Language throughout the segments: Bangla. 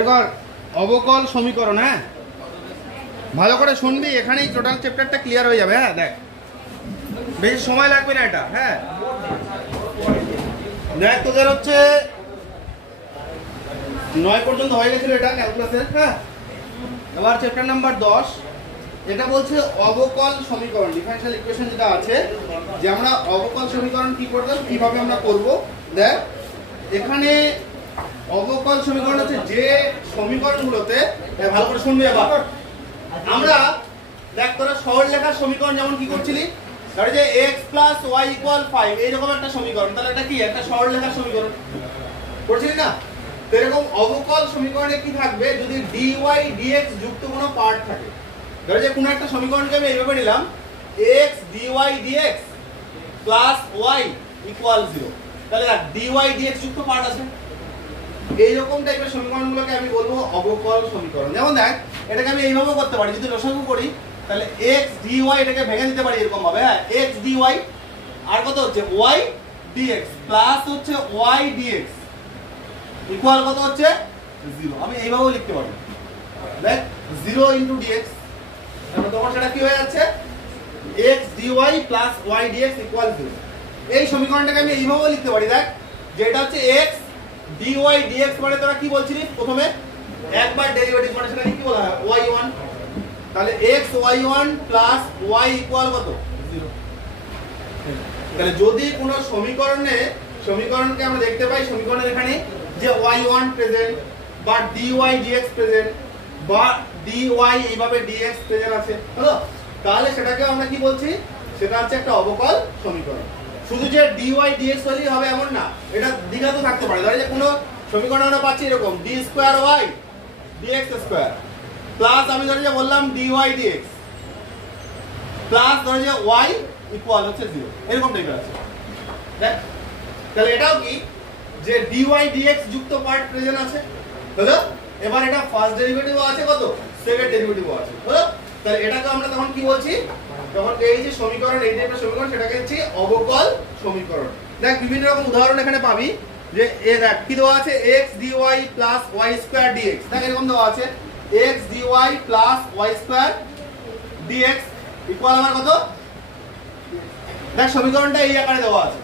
এবার অবকল সমীকরণ, হ্যাঁ ভালো করে শুনবি, এখানেই টোটাল চ্যাপ্টারটা ক্লিয়ার হয়ে যাবে। হ্যাঁ দেখ, বেশি সময় লাগবে না এটা। হ্যাঁ দেখ, তোদের হচ্ছে 9 পর্যন্ত হয়ে গেছিল এটা ক্যালকুলাসের। হ্যাঁ এবার চ্যাপ্টার নাম্বার 10, এটা বলছে অবকল সমীকরণ, ডিফারেনশিয়াল ইকুয়েশন যেটা আছে, যে আমরা অবকল সমীকরণ কি করতাম, কিভাবে আমরা করব। দেখ এখানে অবকল সমীকরণ হচ্ছে যে সমীকরণগুলোতে, ভালো করে শুনবি এবার, আমরা দেখ তোরা সরল লেখার সমীকরণ যেমন কি করছিলি, ধর যে x + y = 5, এইরকম একটা সমীকরণ, তাহলে এটা কি একটা সরল লেখার সমীকরণ করছিলি না? তো এরকম অবকল সমীকরণে কি থাকবে, যদি dy dx যুক্ত কোনো পার্ট থাকে, ধর যে কোনো একটা সমীকরণকে আমি এইভাবে নিলাম x dy dx + y = 0, তাহলে দেখ dy dx যুক্ত পার্ট আছে, এইরকম টাইপের সমীকরণগুলোকে আমি বলবো অবকল সমীকরণ। যেমন দেখ এটাকে আমি এইভাবে করতে পারি, যদি লসাগু করি তাহলে x dy এটাকে ভেঙে দিতে পারি এরকম ভাবে। হ্যাঁ x dy আর কত হচ্ছে y dx প্লাস হচ্ছে y dx ইকুয়াল কত হচ্ছে 0, আমি এইভাবেও লিখতে পারি। দেখ 0 * dx, তাহলে তখন সেটা কি হয়ে যাচ্ছে x dy + y dx = 0। এই সমীকরণটাকে আমি এইভাবেও লিখতে পারি। দেখ যেটা হচ্ছে x dy dx মানে তোরা কি বলছিলি প্রথমে, একবার ডেরিভেটিভ মানে সেটা কি বলা হয় y1, তাহলে x y1 + y = কত 0। তাহলে যদি কোন সমীকরণকে আমরা দেখতে পাই, সমীকরণের এখানে যে y1 প্রেজেন্ট বা dy dx প্রেজেন্ট বা dy এইভাবে dx প্রেজেন্ট আছে, হলো, তাহলে সেটাকে আমরা কি বলছি, সেটা হচ্ছে একটা অবকল সমীকরণ। শুধু যে dy dx হলেই হবে এমন না, এটা দ্বিঘাত থাকতে পারে। ধর যে কোনো সমীকরণ আমরা পাচ্ছি এরকম d2y dx2 প্লাস আমি ধরে যে বললাম dy dx প্লাস ধরে যে y = হচ্ছে 0, এরকম টাইপের আছে। দেখ তাহলে এটাও কি যে dy dx যুক্ত পার্ট প্রেজেন্ট আছে, হলো। এবার এটা ফার্স্ট ডেরিভেটিভও আছে, কত সেকেন্ড ডেরিভেটিভও আছে, হলো। তাহলে এটাকে আমরা তখন কি বলছি, তখন এই যে সমীকরণ, এই টাইপের সমীকরণ, সেটাকে হচ্ছে অবকল সমীকরণ। দেখ বিভিন্ন রকম উদাহরণ এখানে পাবি, যে এ দেখ কি দেওয়া আছে x dy + y² dx, দেখ এরকম দেওয়া আছে x dy + y² dx equal আমার কত, দেখ সমীকরণটা এই আকারে দেওয়া আছে,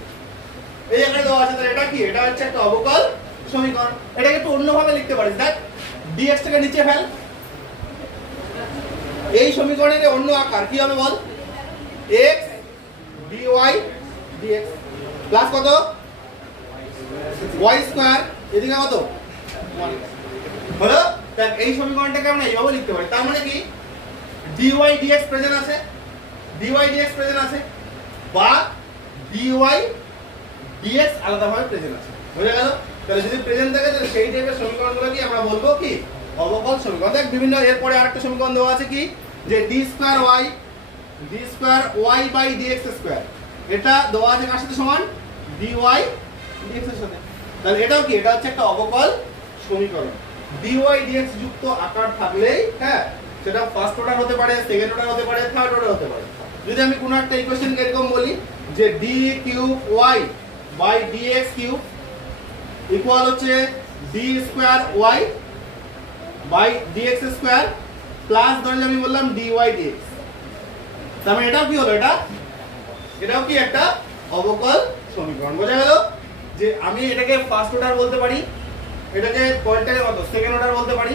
এই আকারে দেওয়া আছে। তাহলে এটা কি, এটা হচ্ছে একটা অবকল সমীকরণ। এটাকে একটু অন্যভাবে লিখতে পারিস। দেখ dx টাকে নিচে ফেল, এই সমীকরণের অন্য আকার কি হবে বল, x dy dx প্লাস কত y² এদিকে কত 1, হলো। তাহলে এই সমীকরণটাকে আমরা এইভাবে লিখতে পারি। তার মানে কি dy dx প্রেজেন্ট আছে, dy dx প্রেজেন্ট আছে, বা dy dx আলাদাভাবে প্রেজেন্ট আছে, বুঝা গেল? তাহলে যদি প্রেজেন্ট থাকে তাহলে সেই টাইপের সমীকরণগুলো কি আমরা বলবো কি অবকল সমীকরণ। দেখ বিভিন্ন, এরপরে আরেকটা সমীকরণ দেওয়া আছে কি, যে d2y dx², এটা দেওয়া আছে কার সাথে সমান, dy dx এর সাথে। তাহলে এটাও কি, এটা হচ্ছে একটা অবকল সমীকরণ। dy dx যুক্ত আকার থাকলেই, হ্যাঁ সেটা ফার্স্ট অর্ডার হতে পারে, সেকেন্ড অর্ডার হতে পারে, থার্ড অর্ডার হতে পারে। যদি আমি কোনো একটা ইকুয়েশন এরকম বলি যে d3y dx³ ইকুয়াল হচ্ছে d2y dx² প্লাস ধরে আমি বললাম dy dx, তার মানে এটাও কি হলো, এটাও কি একটা অবকল সমীকরণ। বোঝা গেল যে আমি এটাকে ফার্স্ট অর্ডার বলতে পারি, এটাকে পয়েন্টটাকে কত সেকেন্ড অর্ডার বলতে পারি,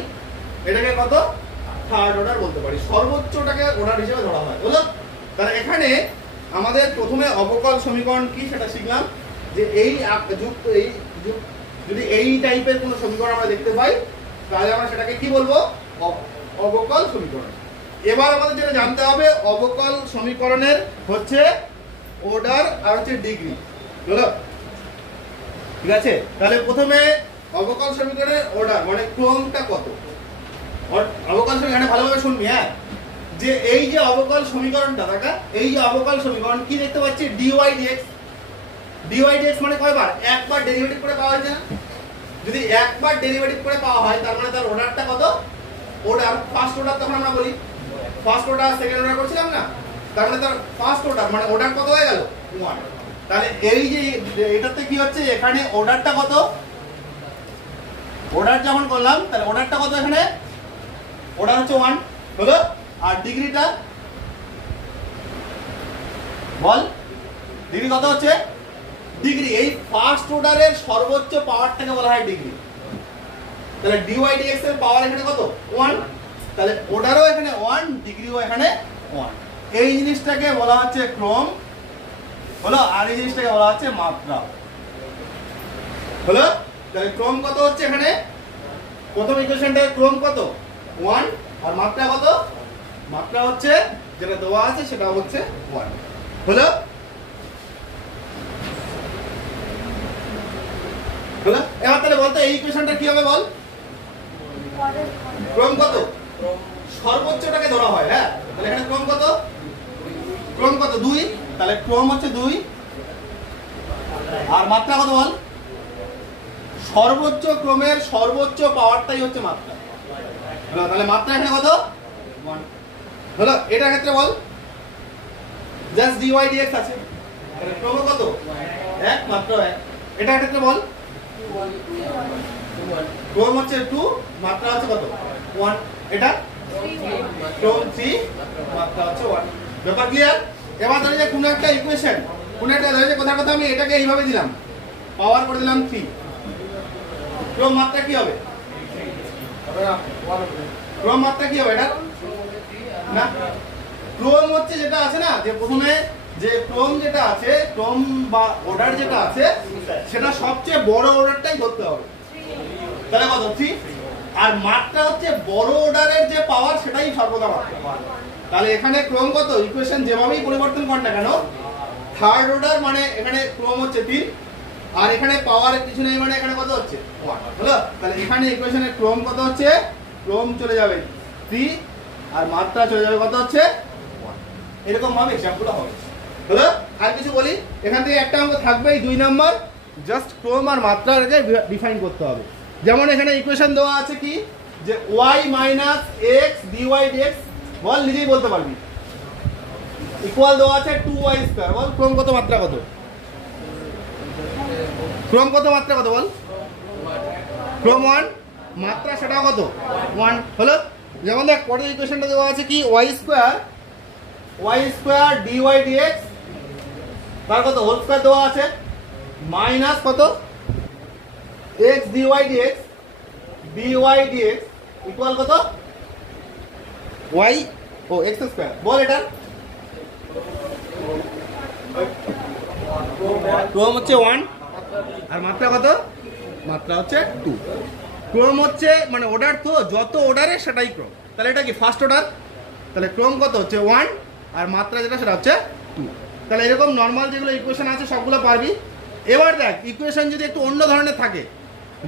এটাকে কত থার্ড অর্ডার বলতে পারি, সর্বোচ্চটাকে অর্ডার হিসেবে ধরা হয়, বুঝলো। তাহলে এখানে আমাদের প্রথমে অবকল সমীকরণ কি সেটা শিখলাম, যে এই যদি এই টাইপের কোনো সমীকরণ আমরা দেখতে পাই তাহলে আমরা সেটাকে কি বলবো, অবকল সমীকরণ। এবার আমাদের যেটা জানতে হবে, অবকল সমীকরণের হচ্ছে অর্ডার আর হচ্ছে ডিগ্রি, বুঝলো, ঠিক আছে। তাহলে প্রথমে অবকল সমীকরণের অর্ডার মানে ক্রমটা কত, অবকল সমীকরণ ভালোভাবে শুনবি। হ্যাঁ যে এই যে অবকল সমীকরণটা দেখা, এই যে অবকল সমীকরণ কি দেখতে পাচ্ছি, dy dx মানে কয়বার, একবার ডেরিভেটিভ করে পাওয়া হয়েছে না, যদি একবার ডেরিভেটিভ করে পাওয়া হয় তার মানে তার অর্ডারটা কত, অর্ডার ফার্স্ট অর্ডার, তখন আমরা বলি ফার্স্ট অর্ডার সেকেন্ড অর্ডার করছিলাম না, তার মানে তার ফার্স্ট অর্ডার মানে অর্ডার কত হয়ে গেল 1। তাহলে এই যে এটাতে কি হচ্ছে, এখানে অর্ডারটা কত অর্ডার যখন করলাম তাহলে অর্ডারটা কত এখানে, অর্ডার হচ্ছে 1 হলো, আর ডিগ্রিটা বল, ডিগ্রি কত হচ্ছে, ডিগ্রি এই ফার্স্ট অর্ডারের সর্বোচ্চ পাওয়ারটাকে বলা হয় ডিগ্রি। তাহলে dy dx এর পাওয়ার এখানে কত 1, তাহলে অর্ডারও এখানে 1, ডিগ্রিও এখানে 1। এই জিনিসটাকে বলা হচ্ছে ক্রম হলো, আর এই জিনিসটাকে বলা হচ্ছে মাত্রা হলো। তাহলে ক্রম কত হচ্ছে এখানে, প্রথম ইকুয়েশনটার ক্রম কত 1, আর মাত্রা কত, মাত্রা হচ্ছে যেটা দেওয়া আছে সেটা হচ্ছে 1 হলো। হলো এবার তাহলে বলতো এই ইকুয়েশনটা কি হবে বল, ক্রম কত, সর্বোচ্চটাকে ধরা হয়। হ্যাঁ, তাহলে এখানে ক্রম কত, ক্রম কত 2, তাহলে ক্রম হচ্ছে 2, আর মাত্রা কত বল, সর্বোচ্চ ক্রমের সর্বোচ্চ পাওয়ারটাই হচ্ছে মাত্রা। তাহলে মাত্রা এখানে কত 1 হলো। এটার ক্ষেত্রে বল জাস্ট dy dx আছে, তাহলে ক্রম কত 1, মাত্রা 1। এটার ক্ষেত্রে বল ক্রম হচ্ছে 2, মাত্রা হচ্ছে কত 1। এটা ক্রম 3, মাত্রা হচ্ছে 1। ব্যাপার ক্লিয়ার? এবার ধরে যে কোনো একটা ইকুয়েশন, কোনো একটা ধরে যে কোথায় কোথায় আমি এটাকে এইভাবে দিলাম, পাওয়ার করে দিলাম 3, ক্রম মাত্রা কি হবে, ক্রম মাত্রা কি হবে এটা না, ক্রম হচ্ছে যেটা আছে না, যে প্রথমে যে ক্রম যেটা আছে, ক্রম বা অর্ডার যেটা আছে সেটা সবচেয়ে বড় অর্ডারটাই ধরতে হবে। তাহলে কত 3, আর মাত্রা হচ্ছে বড় অর্ডারের যে পাওয়ার সেটাই সর্বদা মাত্রা। তাহলে এখানে ক্রম কত, ইকুয়েশন যেভাবেই পরিবর্তন কর না কেন, থার্ড অর্ডার মানে এখানে ক্রম হচ্ছে 3, আর এখানে পাওয়ারের কিছু নেই মানে এখানে কত হচ্ছে 1 হলো। তাহলে এখানে ইকুয়েশনের ক্রম কত হচ্ছে, ক্রম চলে যাবে 3, আর মাত্রা চলে যাবে কত হচ্ছে 1। এরকম ভাবে হিসাবগুলো হবে হলো। আর কিছু বলি, এখান থেকে একটা অঙ্ক থাকবেই 2 নম্বর, জাস্ট ক্রম আর মাত্রাকে ডিফাইন করতে হবে। যেমন এখানে ইকুয়েশন দেওয়া আছে কি, যে y - x dy dx, বল নিজেই বলতে পারবি, ইকুয়াল দেওয়া আছে 2y², বল ক্রম কত মাত্রা কত, ক্রম কত মাত্রা কত বল, ক্রম 1, মাত্রা সেটাও কত 1 হলো। যেমন দেখ পরের ইকুয়েশনটা দেওয়া আছে কি, y² dy dx, তার কত হোল স্কয়ার দেওয়া আছে, মাইনাস কত x dy dx, dy dx equal কত y ও x², বল এটা ক্রম হচ্ছে 1, আর মাত্রা কত, মাত্রা হচ্ছে 2। ক্রম হচ্ছে মানে অর্ডার, তো যত অর্ডারে সেটাই ক্রম। তাহলে এটা কি ফার্স্ট অর্ডার, তাহলে ক্রম কত হচ্ছে 1, আর মাত্রা যেটা সেটা হচ্ছে 2। তাহলে এরকম নর্মাল যেগুলো ইকুয়েশন আছে সবগুলো পারবি। এবার দেখ ইকুয়েশন যদি একটু অন্য ধরনের থাকে,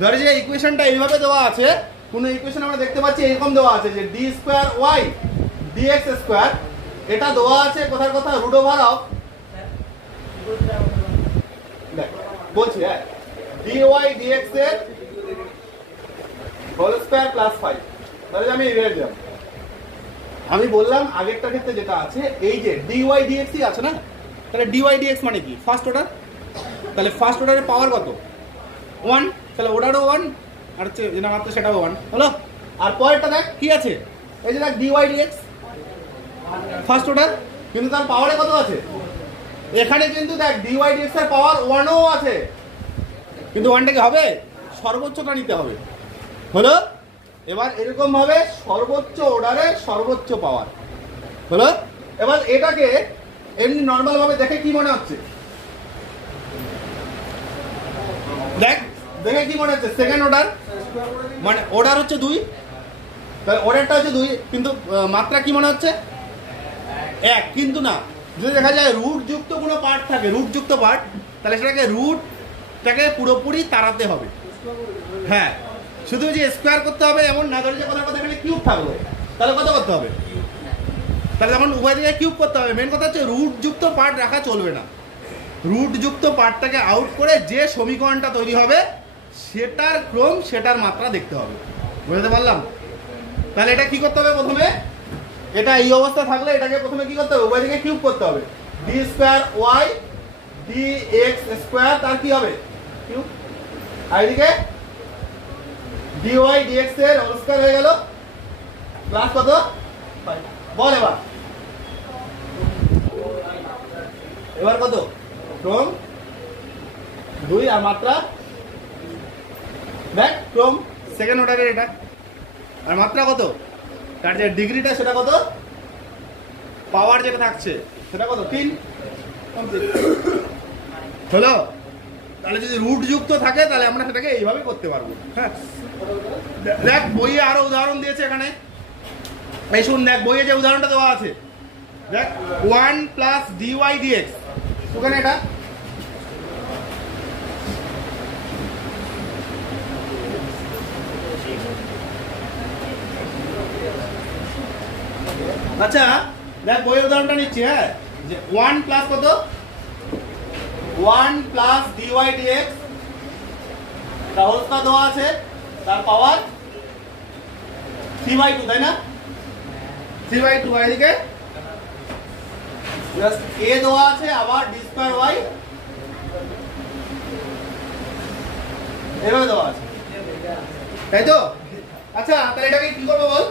ধরে যে ইকুয়েশনটা এইভাবে দেওয়া আছে, কোনো ইকুয়েশন আমরা দেখতে পাচ্ছি এরকম দেওয়া আছে যে d²y dx², এটা দেওয়া আছে কোথায় কোথায় √ অফ, বলছি হ্যাঁ, dy dx এর হোল স্কয়ার প্লাস 5। তাহলে আমি এভাবে দিলাম, আমি বললাম আগেরটার ক্ষেত্রে যেটা আছে এই যে dy dx আছে না, তাহলে dy dx মানে কি ফার্স্ট অর্ডার, তাহলে ফার্স্ট অর্ডারের পাওয়ার কত 1, তাহলে অর্ডারও 1, আর হচ্ছে যেটা মাত্রা সেটাও 1 হলো। আর পরেরটা দেখ কি আছে, এই যে দেখ dy dx ফার্স্ট অর্ডার, কিন্তু তার পাওয়ারে কত আছে, এখানে কিন্তু দেখ dy dx এর পাওয়ার 1ও আছে, কিন্তু 1টাকে হবে সর্বোচ্চটা নিতে হবে হলো। এবার এরকম ভাবে সর্বোচ্চ অর্ডারের সর্বোচ্চ পাওয়ার হলো। এবার এটাকে এমনি নর্মাল ভাবে দেখে কি মনে হচ্ছে, দেখ দেখে কি মনে হচ্ছে, সেকেন্ড অর্ডার মানে অর্ডার হচ্ছে 2, তাহলে অর্ডারটা হচ্ছে 2, কিন্তু মাত্রা কি মনে হচ্ছে 1, কিন্তু না, যদি দেখা যায় রুট যুক্ত কোনো পার্ট থাকে, রুট যুক্ত পার্ট, তাহলে সেটাকে রুটটাকে পুরোপুরি তাড়াতে হবে। হ্যাঁ, শুধু যে স্কোয়ার করতে হবে এমন না, ধরে যে কথা এখানে কিউব থাকলো, তাহলে কত করতে হবে, তাহলে যখন উভয় দিকে কিউব করতে হবে। মেন কথা হচ্ছে রুট যুক্ত পার্ট রাখা চলবে না, রুট যুক্ত পার্টটাকে আউট করে যে সমীকরণটা তৈরি হবে সেটার ক্রম সেটার মাত্রা দেখতে হবে, বুঝতে পারলাম? তাহলে এটা কি করতে হবে, প্রথমে এটা এই অবস্থা থাকলে এটাকে প্রথমে কি করতে হবে, উভয় দিকে কিউব করতে হবে, d²y dx², তার কি হবে কিউব, আর এদিকে d dy dx এর হোল স্কয়ার হয়ে গেল প্লাস কত বল এবার কত ক্রম 2 আর মাত্রা দেখ ক্রম সেকেন্ড অর্ডারের এটা আর মাত্রা কত তার যে ডিগ্রিটা সেটা কত পাওয়ার যেটা থাকছে সেটা কত 3 হলো তাহলে যদি রুট যুক্ত থাকে তাহলে আমরা সেটাকে এইভাবে করতে পারবো হ্যাঁ দেখ বইয়ে আরো উদাহরণ দিয়েছে এখানে এই শুন দেখ বইয়ে যে উদাহরণটা দেওয়া আছে দেখ 1 প্লাস dy dx ওখানে এটা আচ্ছা দেখ বইয়ের উদাহরণটা নিচ্ছি হ্যাঁ যে 1 প্লাস কত 1 প্লাস dy dx তাহলে তা দেওয়া আছে তার পাওয়ার 3/2 তাই না 3/2 এদিকে প্লাস a দেওয়া আছে আবার d স্কয়ার y এভাবে দেওয়া আছে তাই তো আচ্ছা তাহলে এটাকে কি করব বল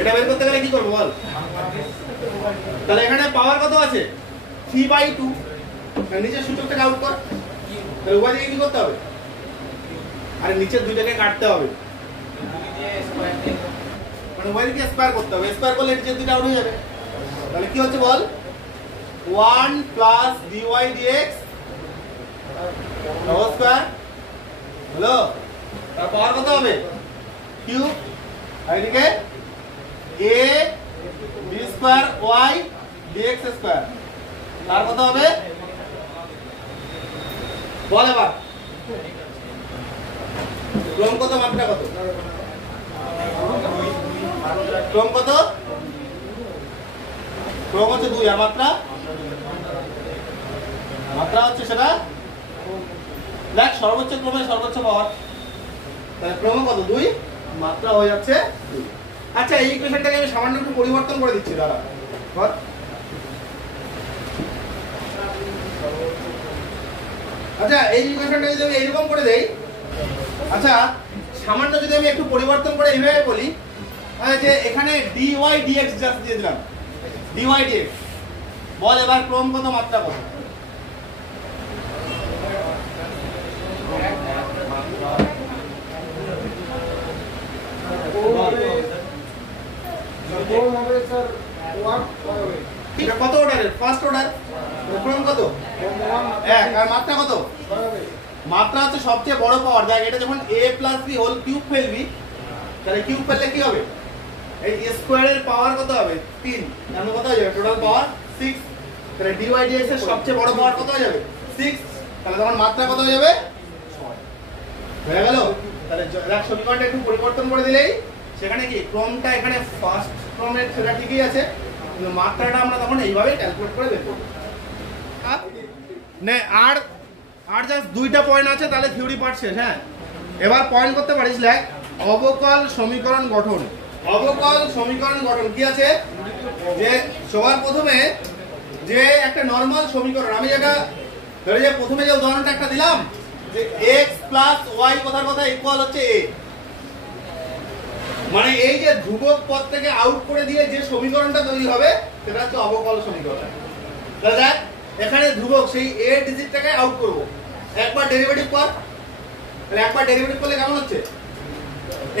এটা বের করতে গেলে কি করব বল তাহলে এখানে পাওয়ার কত আছে 3/2 আর নিচের সূচকটাকে আউট কর তাহলে উভয় দিকে কি করতে হবে আর নিচের দুইটাকে কাটতে হবে মানে উভয় দিকে স্কয়ার করতে হবে স্কয়ার করলে নিচের দুইটা আউট হয়ে যাবে তাহলে কি হচ্ছে বল 1 plus dy dx whole square হলো তার পাওয়ার কত হবে কিউব আর এদিকে a b square y dx square তার কত হবে বল এবার ক্রম কত মাত্রা কত ক্রম কত ক্রম হচ্ছে 2 আর মাত্রা মাত্রা হচ্ছে সেটা দেখ সর্বোচ্চ ক্রমে সর্বোচ্চ পাওয়ার তাহলে ক্রম কত 2 মাত্রা হয়ে যাচ্ছে 2 আচ্ছা এই ইকুয়েশনটাকে আমি সামান্য একটু পরিবর্তন করে দিচ্ছি দাঁড়া বল আচ্ছা এই ইকুয়েশনটা যদি আমি এইরকম করে দেই আচ্ছা সামান্য যদি আমি একটু পরিবর্তন করে এইভাবে বলি যে এখানে dy dx জাস্ট দিয়ে দিলাম dy dx বল এবার ক্রম কত মাত্রা কত এটা কত অর্ডারের ফার্স্ট অর্ডার ক্রম কত 1 আর মাত্রা কত মাত্রা হচ্ছে সবচেয়ে বড় পাওয়ার দেখ এটা যখন a + b হোল কিউব ফেলবি তাহলে কিউব ফেললে কি হবে এই স্কয়ারের পাওয়ার কত হবে 3 তার মানে কত হয়ে যাবে টোটাল পাওয়ার 6 তাহলে dy dx এর সবচেয়ে বড় পাওয়ার কত হয়ে যাবে 6 তাহলে তখন মাত্রা কত হয়ে যাবে 6 হয়ে গেল তাহলে দেখ সমীকরণটা একটু পরিবর্তন করে দিলেই সেখানে কি ক্রমটা এখানে ফার্স্ট ক্রমের সেটা ঠিকই আছে কিন্তু মাত্রাটা আমরা তখন এইভাবে ক্যালকুলেট করে বের করব নে আর জাস্ট দুইটা পয়েন্ট আছে তাহলে থিওরি পার্ট শেষ হ্যাঁ এবার পয়েন্ট করতে পারিস লেখ অবকল সমীকরণ গঠন অবকল সমীকরণ গঠন কি আছে যে সবার প্রথমে যে একটা নরমাল সমীকরণ আমি যেটা ধরে যে প্রথমে যে উদাহরণটা একটা দিলাম যে x + y কথার কথা ইকুয়াল হচ্ছে a মানে এই যে ধ্রুবক পদ থেকে আউট করে দিয়ে যে সমীকরণটা তৈরি হবে সেটা হচ্ছে অবকল সমীকরণ তাহলে দেখ এখানে ধ্রুবক সেই a ডিজিটটাকে আউট করব একবার ডেরিভেটিভ কর তাহলে একবার ডেরিভেটিভ করলে কেমন হচ্ছে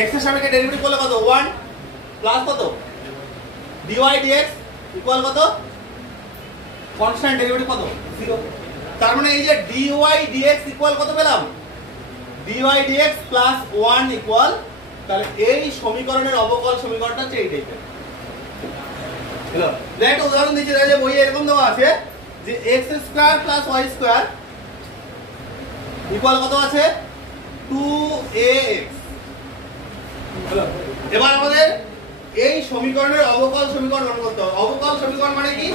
x এর সাপেক্ষে ডেরিভেটিভ করলে কত 1 প্লাস কত dy dx ইকুয়াল কত কনস্ট্যান্ট ডেরিভেটিভ কত 0 তার মানে এই যে dy dx ইকুয়াল কত পেলাম dy dx প্লাস 1 ইকুয়াল তাহলে এই সমীকরণের অবকল সমীকরণটা হচ্ছে এই টাইপের হলো একটা উদাহরণ দিচ্ছি যে বইয়ে এরকম দেওয়া আছে যে x² + y² ইকুয়াল কত আছে 2ax হলো এবার আমাদের এই সমীকরণের অবকল সমীকরণ গঠন করতে হবে অবকল সমীকরণ মানে কি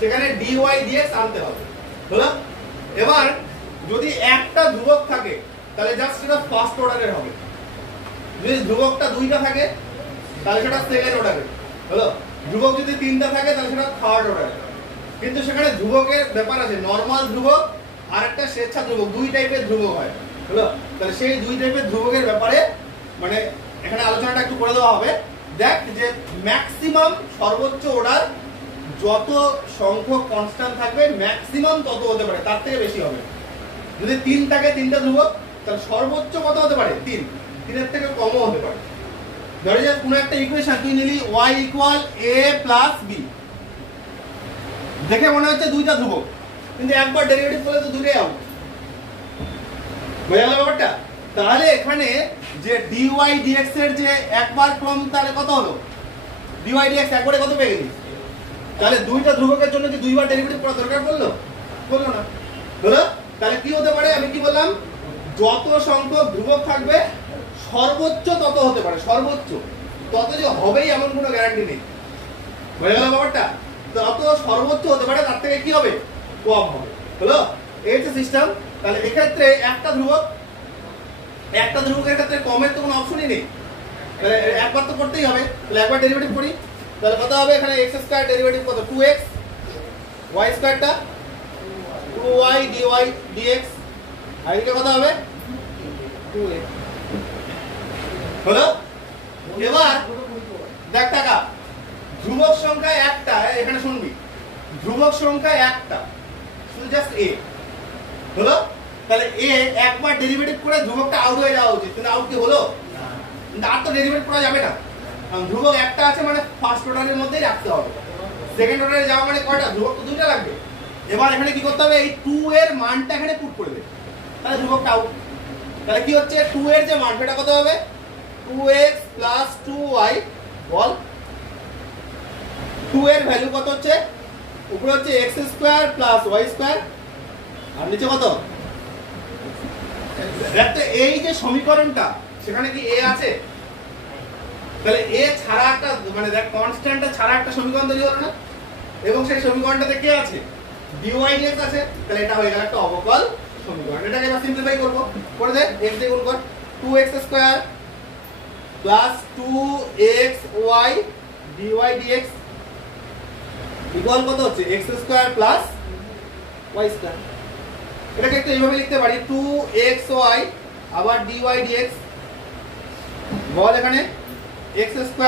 সেখানে dy dx আনতে হবে হলো এবার যদি একটা ধ্রুবক থাকে তাহলে জাস্ট সেটা ফার্স্ট অর্ডারের হবে যদি ধ্রুবকটা দুইটা থাকে তাহলে সেটা সেকেন্ড অর্ডারের হলো ধ্রুবক যদি তিনটা থাকে তাহলে সেটা থার্ড অর্ডারের কিন্তু সেখানে ধ্রুবকের ব্যাপার আছে নরমাল ধ্রুবক আর একটা স্বেচ্ছা ধ্রুবক দুই টাইপের ধ্রুবক হয় হলো। তাহলে সেই দুই টাইপের ধ্রুবকের ব্যাপারে মানে এখানে আলোচনাটা একটু করে দেওয়া হবে। দেখ যে ম্যাক্সিমাম সর্বোচ্চ অর্ডার যত সংখ্যক কনস্ট্যান্ট থাকবে ম্যাক্সিমাম তত হতে পারে, তার থেকে বেশি হবে। যদি 3 থাকে 3টা ধ্রুবক, তাহলে সর্বোচ্চ কত হতে পারে 3, 3 এর থেকে কমও হতে পারে। ধরে যে কোনো একটা ইকুয়েশন তুই নিলি y = a + b, দেখে মনে হচ্ছে দুইটা ধ্রুবক, কিন্তু একবার ডেরিভেটিভ করলে তো দুটোই আউট। বুঝা গেল ব্যাপারটা? তাহলে এখানে যে dy dx এর যে একবার ক্রম, তাহলে কত হলো? dy dx একবারে কত পেয়ে গেলি? তাহলে দুইটা ধ্রুবকের জন্য কি দুইবার ডেরিভেটিভ করা দরকার পড়লো? পড়লো না। হলো? তাহলে কি হতে পারে? আমি কি বললাম? যত সংখ্যক ধ্রুবক থাকবে সর্বোচ্চ তত হতে পারে, সর্বোচ্চ তত যে হবেই এমন কোনো গ্যারান্টি নেই। বুঝা গেল ব্যাপারটা? যত সর্বোচ্চ হতে পারে তার থেকে কি হবে? কম হবে। হলো? এই হচ্ছে সিস্টেম। তাহলে এক্ষেত্রে একটা ধ্রুবকের ক্ষেত্রে কমের তো কোনো অপশনই নেই, তাহলে একবার তো করতেই হবে। তাহলে একবার ডেরিভেটিভ করি, তাহলে কত হবে? এখানে x² ডেরিভেটিভ কত? 2x, y² টা 2y dy dx, আর এটা কত হবে? 2x। হলো? এবার দেখ টাকা, ধ্রুবক সংখ্যা একটা, এখানে শুনবি, ধ্রুবক সংখ্যা একটা, শুধু জাস্ট a। হলো? তাহলে a একবার ডেরিভেটিভ করে ধ্রুবকটা আউট হয়ে যাওয়া উচিত, কিন্তু আউট কি হলো? না, আর তো ডেরিভেটিভ করা যাবে না, কারণ ধ্রুবক একটা আছে মানে ফার্স্ট অর্ডারের মধ্যেই রাখতে হবে। সেকেন্ড অর্ডারে যাওয়া মানে কয়টা ধ্রুবক? তো দুইটা লাগবে। এবার এখানে কি করতে হবে? এই 2 এর মানটা এখানে পুট করে দে, তাহলে ধ্রুবকটা আউট। তাহলে কি হচ্ছে? 2 এর যে মান সেটা কত হবে? 2x + 2y, বল 2 এর ভ্যালু কত হচ্ছে? উপরে হচ্ছে x² + y², আর নিচে কত? দেখতে এই যে সমীকরণটা, সেখানে কি a আছে? তাহলে a ছাড়া একটা মানে দেখ কনস্ট্যান্টটা ছাড়া একটা সমীকরণ তৈরি হলো না, এবং সেই সমীকরণটাতে কি আছে? dy dx আছে। তাহলে এটা হয়ে গেল একটা অবকল সমীকরণ। এটাকে এবার সিম্পলিফাই করব, করে দে, x দিয়ে গুণ কর, 2x² + 2xy dy dx equal কত হচ্ছে? x² + y²। এটাকে একটু এইভাবে লিখতে পারি, 2xy আবার dy dx, বল এখানে x² +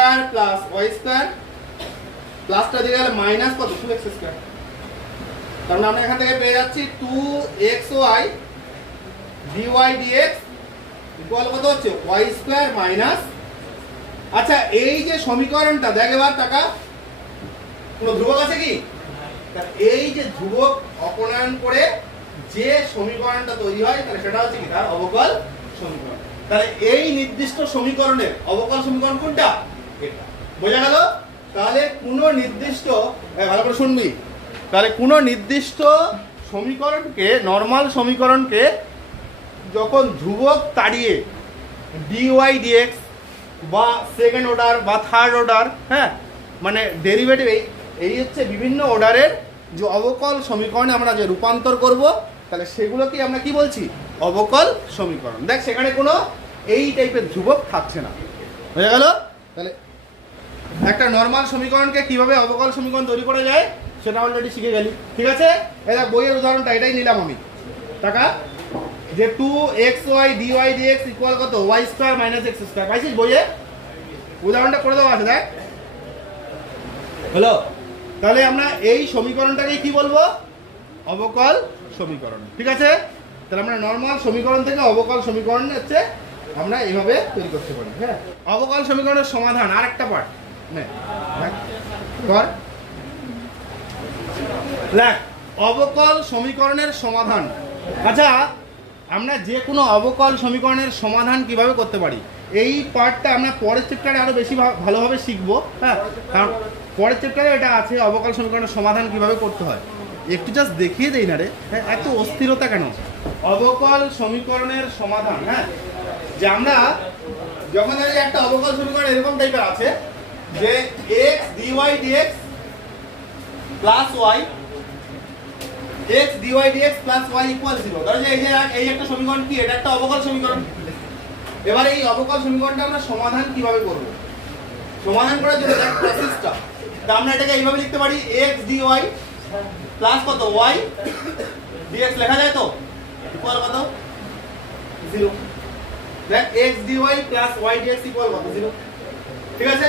y², প্লাসটা দিয়ে গেলে মাইনাস কত? 2x²। তার মানে আমরা এখান থেকে পেয়ে যাচ্ছি 2xy dy dx ইকুয়াল কত হচ্ছে? y² minus. আচ্ছা, এই যে সমীকরণটা দেখ, এবার টাকা কোনো ধ্রুবক আছে কি? এই যে ধ্রুবক অপনয়ন করে যে সমীকরণটা তৈরি হয়, তাহলে সেটা হচ্ছে কি? তার অবকল সমীকরণ। তাহলে এই নির্দিষ্ট সমীকরণের অবকল সমীকরণ কোনটা? এটা। বোঝা গেল? তাহলে কোন নির্দিষ্ট, ভালো করে শুনবি, তাহলে কোন নির্দিষ্ট সমীকরণকে, নরমাল সমীকরণকে যখন ধ্রুবক তাড়িয়ে dy dx বা সেকেন্ড অর্ডার বা থার্ড অর্ডার, হ্যাঁ, মানে ডেরিভেটিভ, এই হচ্ছে বিভিন্ন অর্ডারের যে অবকল সমীকরণে আমরা যে রূপান্তর করব, তাহলে সেগুলোকে আমরা কি বলছি? অবকল সমীকরণ। দেখ সেখানে কোনো এই টাইপের ধ্রুবক থাকছে না। হয়ে গেল? তাহলে একটা নরমাল সমীকরণকে কিভাবে অবকল সমীকরণ তৈরি করা যায় সেটা অলরেডি শিখে গেলি, ঠিক আছে? এই দেখ বইয়ের উদাহরণটা এটাই নিলাম আমি, টাকা, যে 2xy dy dx ইকুয়াল কত? y² - x²। পাইছিস বইয়ে? উদাহরণটা করে দেওয়া আছে, দেখ। হলো? তাহলে আমরা এই সমীকরণটাকে কি বলবো? অবকল সমীকরণ, ঠিক আছে? তাহলে আমরা নরমাল সমীকরণ থেকে অবকল সমীকরণ হচ্ছে আমরা এইভাবে তৈরি করতে পারি। হ্যাঁ, অবকল সমীকরণের সমাধান আরেকটা পার্ট কর, দেখ অবকল সমীকরণের সমাধান। আচ্ছা, আমরা যে কোনো অবকল সমীকরণের সমাধান কিভাবে করতে পারি, এই পার্টটা আমরা পরের চ্যাপ্টারে আরো বেশি ভালোভাবে শিখবো। হ্যাঁ, কারণ পরের চ্যাপ্টারে এটা আছে, অবকল সমীকরণের সমাধান কিভাবে করতে হয়। একটু জাস্ট দেখিয়ে দেই না রে, এত অস্থিরতা কেন? অবকল সমীকরণের সমাধান, হ্যাঁ, যে আমরা যখন একটা অবকল সমীকরণ এরকম টাইপের আছে যে x dy dx plus y, x dy dx plus y equal 0। ধরো যে এই একটা সমীকরণ কি? এটা একটা অবকল সমীকরণ। এবার এই অবকল সমীকরণটা আমরা সমাধান কিভাবে করব? সমাধান করার জন্য দেখ প্রসেসটা, তা আমরা এটাকে এইভাবে লিখতে পারি, x dy প্লাস কত? y dx লেখা যায় তো, ইকুয়াল কত? 0 দেখ x dy plus y dx equal কত 0 ঠিক আছে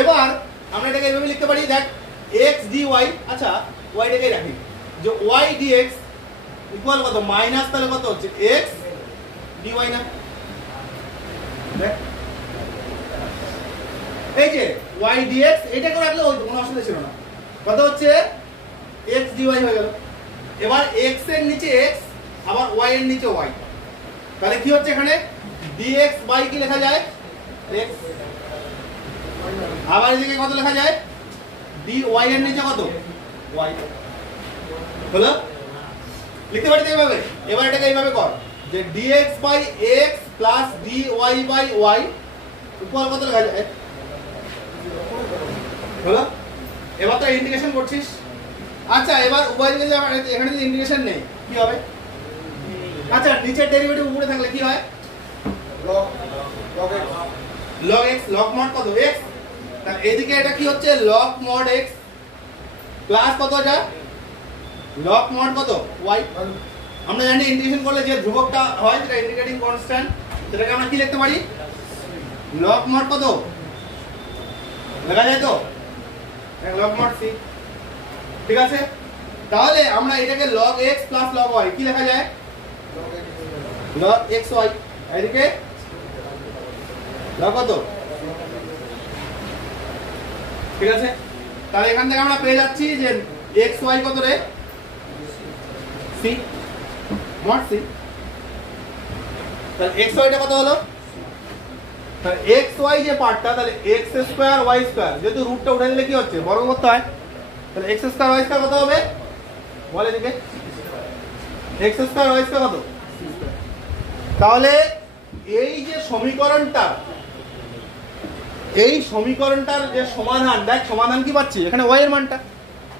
এবার আমরা এটাকে এইভাবে লিখতে পারি দেখ x dy আচ্ছা y টাকে রাখি যে y dx ইকুয়াল কত মাইনাস তাহলে কত হচ্ছে x dy না দেখ এই যে y dx এটা করে রাখলে কোনো অসুবিধা ছিল না কত হচ্ছে x dy হয়ে গেল এবার x এর নিচে x আবার y এর নিচে y তাহলে কি হচ্ছে এখানে dx by কি লেখা যায় x আবার এদিকে কত লেখা যায় dy এর নিচে কত y হলো লিখতে পারি তো এইভাবে এবার এটাকে এইভাবে কর যে dx by x plus dy by y equal কত লেখা যায় হলো এবার তো ইন্টিগ্রেশন করছিস আচ্ছা এবার উভয় দিকে এখানে যদি ইন্টিগ্রেশন নেই কি হবে আচ্ছা নিচের ডেরিভেটিভ উপরে থাকলে কি হয় log x log mod কত x তাহলে এদিকে এটা কি হচ্ছে log mod x প্লাস কত এটা log mod কত y আমরা জানি ইন্টিগ্রেশন করলে যে ধ্রুবকটা হয় যেটা ইন্টিগ্রেটিং কনস্ট্যান্ট সেটাকে আমরা কি লিখতে পারি log mod কত লেখা যায় তো log mod c ঠিক আছে তাহলে আমরা এটাকে log x plus log y কি লেখা যায় log xy এদিকে log কত ঠিক আছে তাহলে এখান থেকে আমরা পেয়ে যাচ্ছি যে xy কত রে c mod c তাহলে xy টা কত হলো তাহলে xy যে পার্টটা তাহলে x স্কয়ার y স্কয়ার যেহেতু রুটটা উঠে দিলে কি হচ্ছে বর্গ করতে হয় তাহলে x স্কয়ার y স্কয়ার কত হবে বল এদিকে x স্কয়ার y স্কয়ার কত তাহলে এই যে সমীকরণটার যে সমাধান দেখ সমাধান কি পাচ্ছি এখানে y এর মানটা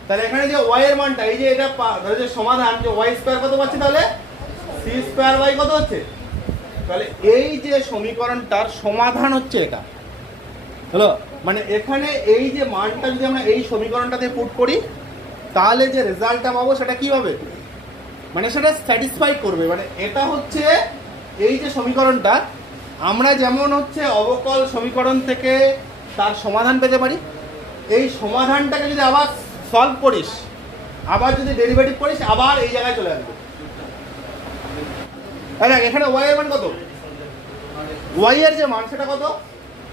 তাহলে এখানে যে y এর মানটা এই যে এটা ধরে যে সমাধান যে y স্কয়ার কত পাচ্ছি তাহলে c স্কয়ার y কত হচ্ছে তাহলে এই যে সমীকরণটার সমাধান হচ্ছে এটা হলো মানে এখানে এই যে মানটা যদি আমরা এই সমীকরণটাতে পুট করি তাহলে যে রেজাল্টটা পাবো সেটা কি হবে মানে সেটা স্যাটিসফাই করবে মানে এটা হচ্ছে এই যে সমীকরণটা আমরা যেমন হচ্ছে অবকল সমীকরণ থেকে তার সমাধান পেতে পারি এই সমাধানটাকে যদি আবার সলভ করিস আবার যদি ডেরিভেটিভ করিস আবার এই জায়গায় চলে আসবে দেখ এখানে y এর মান কত y এর যে মান সেটা কত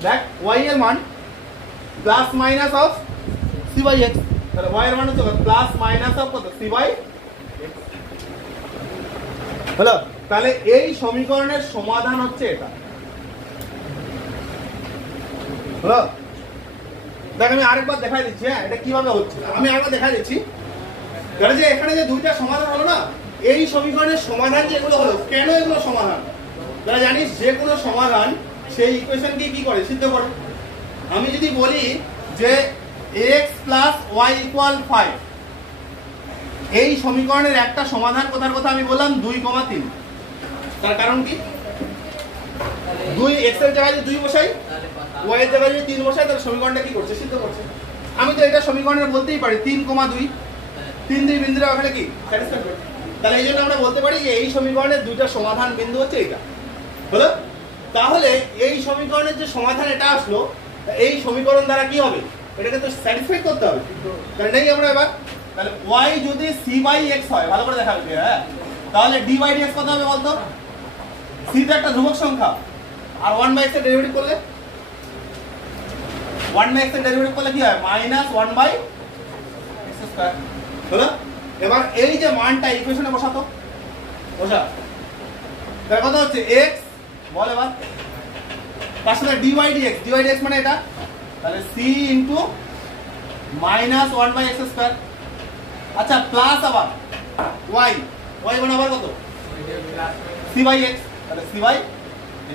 দেখ y এর মান plus minus of c by x তাহলে y এর মান হচ্ছে প্লাস মাইনাস অফ কত c বাই x হলো তাহলে এই সমীকরণের সমাধান হচ্ছে এটা হলো দেখ আমি আরেকবার দেখাই দিচ্ছি হ্যাঁ এটা কিভাবে হচ্ছে আমি আরেকবার দেখাই দিচ্ছি ধরে যে এখানে যে দুইটা সমাধান হলো না এই সমীকরণের সমাধান যেগুলো হলো কেন এগুলো সমাধান তাহলে জানিস যে কোনো সমাধান সেই ইকুয়েশনকে কি করে সিদ্ধ করে আমি যদি বলি যে x plus y equal 5 এই সমীকরণের একটা সমাধান কথার কথা আমি বললাম 2,3 তার কারণ কি 2 x এর জায়গায় 2 বসাই y এর জায়গায় 3 বসাই তাহলে সমীকরণটা কি করছে সিদ্ধ করছে আমি তো এটা সমীকরণের বলতেই পারি 3,2 3 বিন্দুটা ওখানে কি স্যাটিসফাই করছে তাহলে এই জন্য আমরা বলতে পারি যে এই সমীকরণের দুইটা সমাধান বিন্দু হচ্ছে এটা হলো তাহলে এই সমীকরণের যে সমাধান এটা আসলো এই সমীকরণ দ্বারা কি হবে এটাকে তো স্যাটিসফাই করতে হবে তাহলে নেই আমরা এবার তাহলে y যদি c বাই x হয় ভালো করে দেখা যাবে হ্যাঁ তাহলে d বাই dx কত হবে বলতো c তো একটা ধ্রুবক সংখ্যা আর 1 বাই x এর ডেরিভেটিভ করলে 1 বাই x এর ডেরিভেটিভ করলে কি হয় -1 বাই x স্কয়ার হলো এবার এই যে মানটা ইকুয়েশনে বসাতো বসা তাহলে কত হচ্ছে x বল এবার তার সাথে dy dx মানে এটা তাহলে c into -1 by x square আচ্ছা প্লাস আবার y মানে আবার কত c বাই x তাহলে c বাই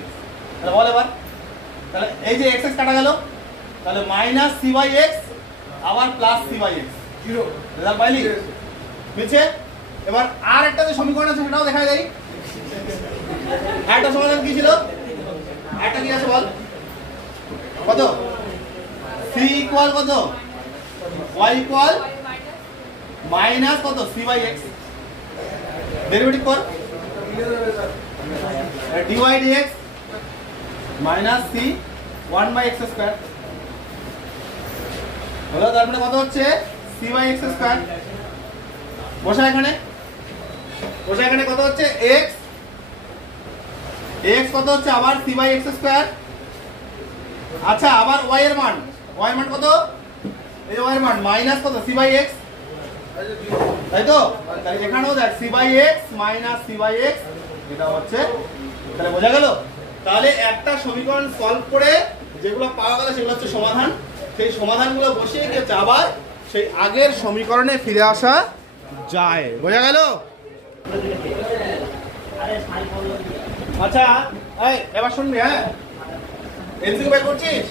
x তাহলে বল এবার তাহলে এই যে x কাটা গেল তাহলে -c বাই x আবার plus c by x 0 result পাইলি মিছে এবার আর একটা যে সমীকরণ আছে সেটাও দেখা যায় একটা সমাধান কি ছিল একটা কি আছে বল কত c ইকুয়াল কত y ইকুয়াল মাইনাস কত c বাই x ডেরিভেটিভ কর dy dx minus C 1/x square হলো, তার মানে কত হচ্ছে c/x স্কয়ার। বসা এখানে কত হচ্ছে x, কত হচ্ছে আবার c/x স্কয়ার। আচ্ছা আবার y এর মান কত, এই y এর মান মাইনাস কত c/x, তাই তো? তাহলে এখানেও দেখ c/x মাইনাস c/x, এটা হচ্ছে, তাহলে বোঝা গেল। তাহলে একটা সমীকরণ সলভ করে যেগুলো পাওয়া গেল সেগুলো হচ্ছে সমাধান, সেই সমাধানগুলো বসিয়ে গিয়ে আবার সেই আগের সমীকরণে ফিরে আসা যায়। বোঝা গেল? আচ্ছা এই এবার শুনবি, হ্যাঁ এমসিকিউ বের করছিস,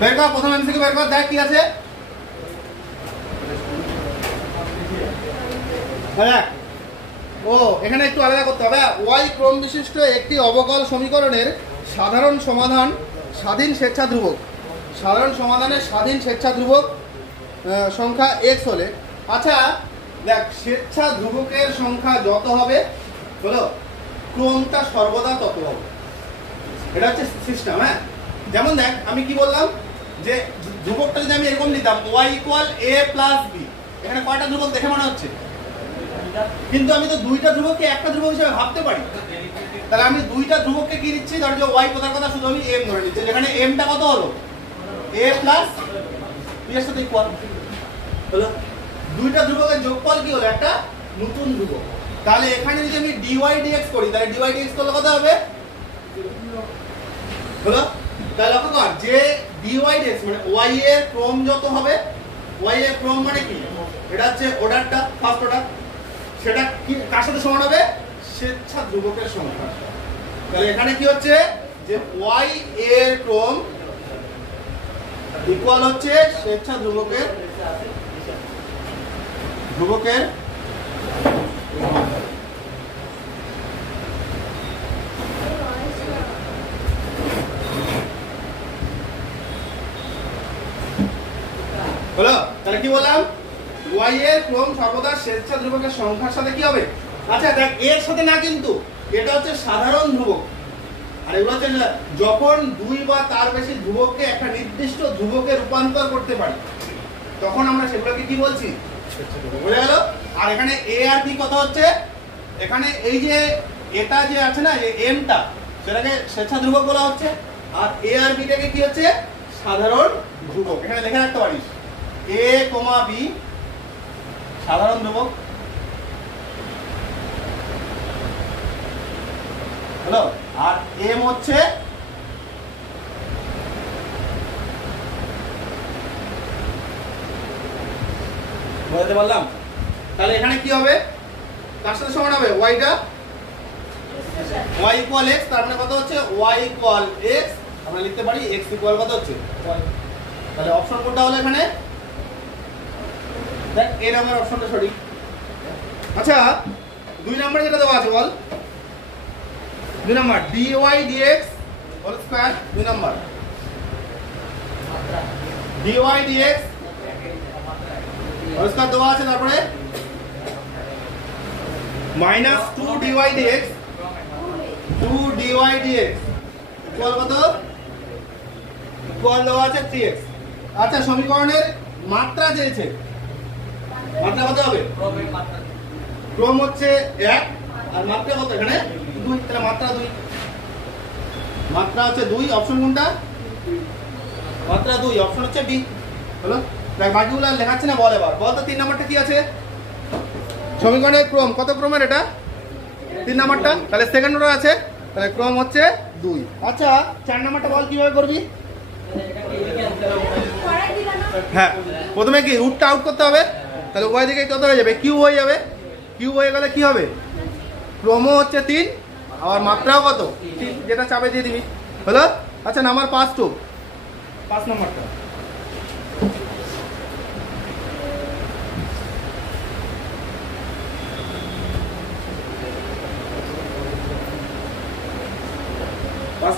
বের কর, প্রথম এমসিকিউ বের কর, দেখ কি আছে। ও এখানে একটু আলাদা করতে হবে, y ক্রম বিশিষ্ট একটি অবকল সমীকরণের সাধারণ সমাধান স্বাধীন স্বেচ্ছা ধ্রুবক, সাধারণ সমাধানের স্বাধীন স্বেচ্ছা ধ্রুবক সংখ্যা x হলে, আচ্ছা দেখ স্বেচ্ছা ধ্রুবকের সংখ্যা যত হবে হলো ক্রমটা সর্বদা তত হবে, এটা হচ্ছে সিস্টেম। হ্যাঁ যেমন দেখ আমি কি বললাম যে ধ্রুবকটা যদি আমি এরকম নিতাম y = a + b, এখানে কয়টা ধ্রুবক দেখে মনে হচ্ছে? কিন্তু আমি তো দুইটা ধ্রুবককে একটা ধ্রুবক হিসেবে ভাবতে পারি, তাহলে আমি দুইটা ধ্রুবককে কি দিচ্ছি, ধর যে y কোথার কথা শুধু আমি m ধরে নিচ্ছি, যেখানে m টা কত হলো a + b এর সাথে ইকুয়াল হলো, দুইটা ধ্রুবকের যোগফল কি হলো একটা নতুন ধ্রুবক। তাহলে এখানে যদি আমি dy dx করি, তাহলে dy dx করলে কত হবে হলো, তাহলে লক্ষ্য কর যে dy dx মানে y এর ক্রম যত হবে, y এর ক্রম মানে কি, এটা হচ্ছে অর্ডারটা, ফার্স্ট অর্ডার, সেটা কি কার সাথে সমান হবে, স্বেচ্ছা ধ্রুবকের সংখ্যা। তাহলে এখানে কি হচ্ছে যে y এর ক্রম ইকুয়াল হচ্ছে স্বেচ্ছা ধ্রুবকের হলো। তাহলে কি বললাম, y এর ক্রম সর্বদা স্বেচ্ছা ধ্রুবকের সংখ্যার সাথে কি হবে। আচ্ছা দেখ এর সাথে না, কিন্তু এটা হচ্ছে সাধারণ ধ্রুবক, আর এগুলো হচ্ছে যখন দুই বা তার বেশি ধ্রুবককে একটা নির্দিষ্ট ধ্রুবকে রূপান্তর করতে পারি তখন আমরা সেগুলোকে কি বলছি, বোঝা গেল। আর এখানে a আর b কত হচ্ছে, এখানে এই যে এটা যে আছে না যে m টা, সেটাকে স্বেচ্ছা ধ্রুবক বলা হচ্ছে, আর a আর b টাকে কি হচ্ছে সাধারণ ধ্রুবক। এখানে লিখে রাখতে পারিস a, b সাধারণ ধ্রুবক হলো, আর m হচ্ছে বলতে পারলাম। তাহলে এখানে কি হবে, কার সাথে সমান হবে, y টা y = x, তার মানে কত হচ্ছে y = x, আমরা লিখতে পারি x = কত হচ্ছে y। তাহলে অপশন কোনটা হলো এখানে, দেখ এই নাম্বার অপশনটা সঠিক। আচ্ছা 2 নম্বরে যেটা দেওয়া আছে বল, 2 নম্বর dy dx হোল স্কয়ার, 2 নম্বর dy dx হোল স্কয়ার দেওয়া আছে, তারপরে -2 dy dx, 2 dy dx equal কত, ইকুয়াল দেওয়া আছে 3x। আচ্ছা সমীকরণের মাত্রা চেয়েছে, মাত্রা কত হবে, ক্রম হচ্ছে 1 আর মাত্রা কত এখানে 2, তাহলে মাত্রা 2, মাত্রা হচ্ছে 2, অপশন কোনটা, মাত্রা 2, অপশন হচ্ছে বি হলো। দেখ বাকিগুলো লেখাচ্ছি না, বল এবার বল তো 3 নাম্বারটা কি আছে, সমীকরণের ক্রম কত ক্রমের, এটা 3 নাম্বারটা, তাহলে সেকেন্ড অর্ডার আছে, তাহলে ক্রম হচ্ছে 2। আচ্ছা 4 নাম্বারটা বল কিভাবে করবি, হ্যাঁ প্রথমে কি রুটটা আউট করতে হবে, তাহলে উভয় দিকে কত হয়ে যাবে, কিউব হয়ে যাবে, কিউব হয়ে গেলে কি হবে, ক্রমও হচ্ছে 3 আর মাত্রাও কত 3, যেটা চাপে দিয়ে দিবি হলো। আচ্ছা নাম্বার 5 নাম্বারটা,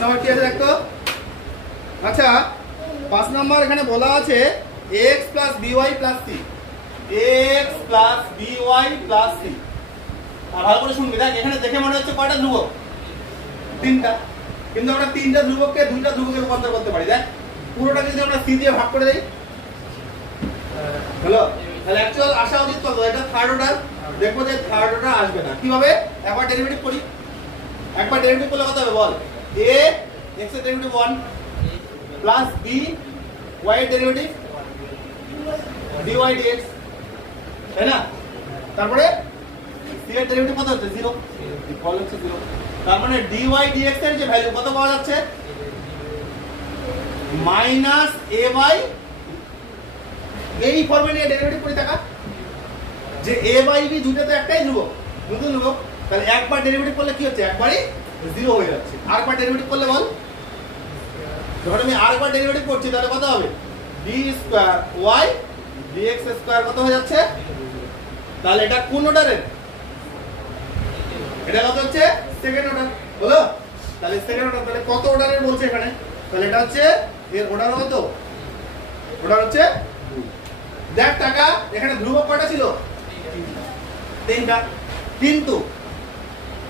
নাম্বার কি আছে দেখো। আচ্ছা 5 নাম্বার এখানে বলা আছে x + by + c, x + by + c। আর ভালো করে শুনবি, দেখ এখানে দেখে মনে হচ্ছে কয়টা ধ্রুবক, তিনটা, কিন্তু আমরা তিনটা ধ্রুবককে দুইটা ধ্রুবকে রূপান্তর করতে পারি। দেখ পুরোটাকে যদি আমরা সি দিয়ে ভাগ করে দেই, হলো, তাহলে অ্যাকচুয়াল আসা উচিত কত? এটা থার্ড অর্ডার, দেখবো যে থার্ড অর্ডার আসবে না। কিভাবে? একবার ডেরিভেটিভ করি, একবার ডেরিভেটিভ করলে কত হবে বল? a x এর ডেরিভেটিভ 1 প্লাস b y এর ডেরিভেটিভ dy dx, তাই না? তারপরে c এর ডেরিভেটিভ কত হচ্ছে? 0, ফল হচ্ছে 0। তার মানে dy dx এর যে ভ্যালু কত পাওয়া যাচ্ছে? মাইনাস a বাই, এই ফর্মে নিয়ে ডেরিভেটিভ করে থাকা যে a বাই b দুটো তো একটাই ধ্রুবক, নতুন ধ্রুবক, তাহলে একবার ডেরিভেটিভ করলে কি হচ্ছে? একবারই 0 হয়ে যাচ্ছে। আরেকবার ডেরিভেটিভ করলে বল, যখন আমি আরেকবার ডেরিভেটিভ করছি তাহলে কত হবে? d square y dx square কত হয়ে যাচ্ছে? তাহলে এটা কোন অর্ডারের? এটা কত হচ্ছে? সেকেন্ড অর্ডার, হলো? তাহলে সেকেন্ড অর্ডার, তাহলে কত অর্ডারের বলছে এখানে? তাহলে এটা হচ্ছে এর অর্ডার কত? অর্ডার হচ্ছে 2। দেখ টাকা, এখানে ধ্রুবক কয়টা ছিল? তিনটা, কিন্তু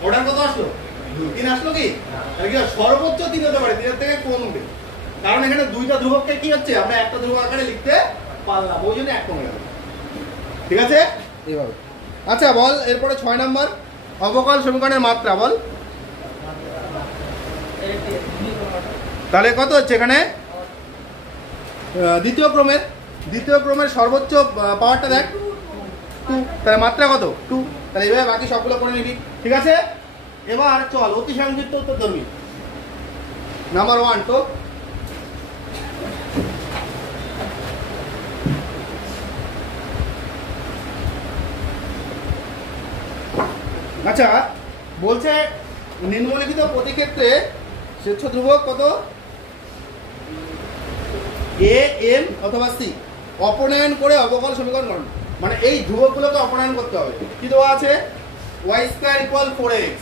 অর্ডার কত আসলো? 2। 3 আসলো কি? তাহলে কি সর্বোচ্চ 3 হতে পারে, 3 এর থেকে কমবে, কারণ এখানে দুইটা ধ্রুবককে কি হচ্ছে আমরা একটা ধ্রুবক আকারে লিখতে পারলাম, ওই জন্য 1 কমে গেল। ঠিক আছে, এইভাবে। আচ্ছা বল এরপরে 6 নাম্বার অবকল সমীকরণের মাত্রা বল। তাহলে কত হচ্ছে এখানে? দ্বিতীয় ক্রমের সর্বোচ্চ পাওয়ারটা দেখ 2, তাহলে মাত্রা কত? 2। তাহলে এইভাবে বাকি সবগুলো করে নিবি। ঠিক আছে, এবার চল অতি সংক্ষিপ্ত উত্তর ধরবি। নাম্বার 1 তো আচ্ছা বলছে নিম্নলিখিত প্রতিক্ষেত্রে শীর্ষ ধ্রুবক কত? a m অথবা c অপনয়ন করে অবকল সমীকরণ গঠন, মানে এই ধ্রুবকগুলোকে অপনয়ন করতে হবে। কি দেওয়া আছে? y square equal 4x,